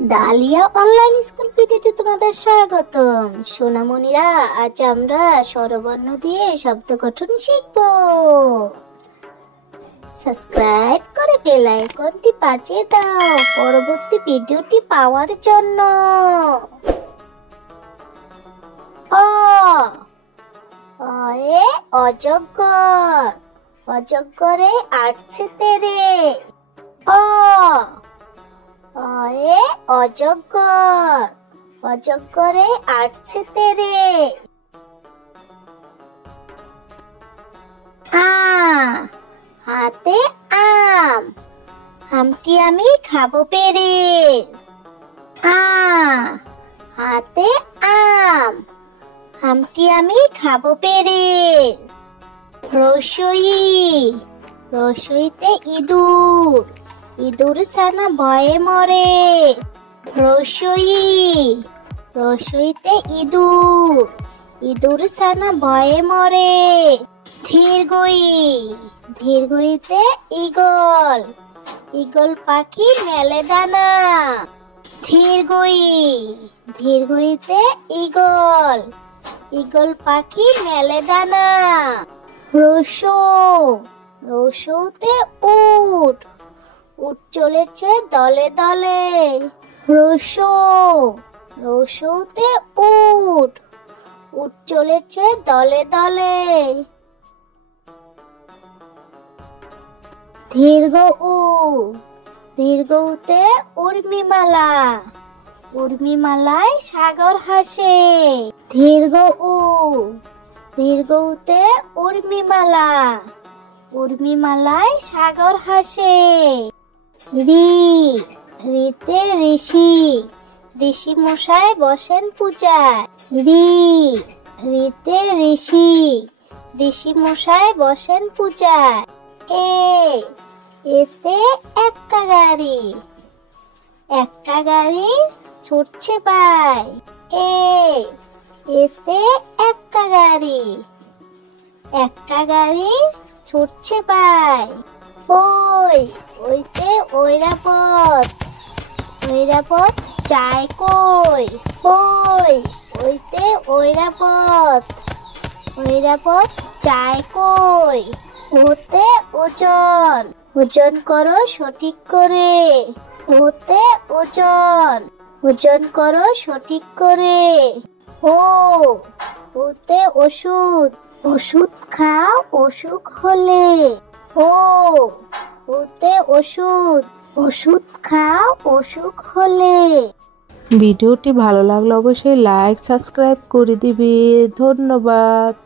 Dahlia online school ভিডিওতে তোমাদের স্বাগতম। সোনামণিরা, আজ আমরা স্বরবর্ণ দিয়ে শব্দ গঠন শিখব। সাবস্ক্রাইব করে বেল আইকনটি বাজিয়ে দাও পরবর্তী ভিডিওটি পাওয়ার জন্য। অ অয়ে অজগর, অজগরে আসছে তেরে। অ অয়ে অজগর, অজগরে আসছে তেরে। আ হাতে আম, আমটি আমি খাবো পেরে। আ হাতে আম, আমটি আমি খাবো পেরে। রসই, রসইতে ইঁদুর, ইঁদুর ছানা ভয়ে মরে। রসই, রসইতে ইঁদুর, ইঁদুর ছানা ভয়ে মরে। ধীরগই, ধীরগইতে ঈগল, ঈগল পাখি মেলে ডানা। ধীরগই, ধীরগইতে ঈগল, ঈগল পাখি মেলে ডানা। রসৌ, রসৌতে উট, উট চলেছে দলে দলে। রসৌ, রসৌতে উট, উট চলেছে দলে দলে। দীর্ঘ উ, দীর্ঘতে উর্মিমালা, উর্মিমালায় সাগর হাসে। দীর্ঘ উ, দীর্ঘতে উর্মিমালা, উর্মিমালায় সাগর হাসে। রি, রিতে ঋষি, ঋষি মশাই বসেন পূজায়। রি, রিতে ঋষি, ঋষি মশাই বসেন পূজায়। এ, এতে এক্কা গাড়ি, এক্কা গাড়ি ছুটছে পায়। এ, এতে এক্কা গাড়ি, এক্কা গাড়ি ছুটছে পায়। ওই, ওইতে ঐরাবত, ঐরাবত চায় কই। ওই, ওইতে ঐরাবত, ঐরাবত চায় কই। ওতে ওজন, ওজন করো সঠিক করে। ওতে ওজন, ওজন করো সঠিক করে। ও, ওতে ওষুধ, ওষুধ খাও অসুখ হলে। ও, ওতে ওষুধ, ওষুধ খাও অসুখ হলে। ভিডিওটি ভালো লাগলে অবশ্যই লাইক সাবস্ক্রাইব করে দিবে। ধন্যবাদ।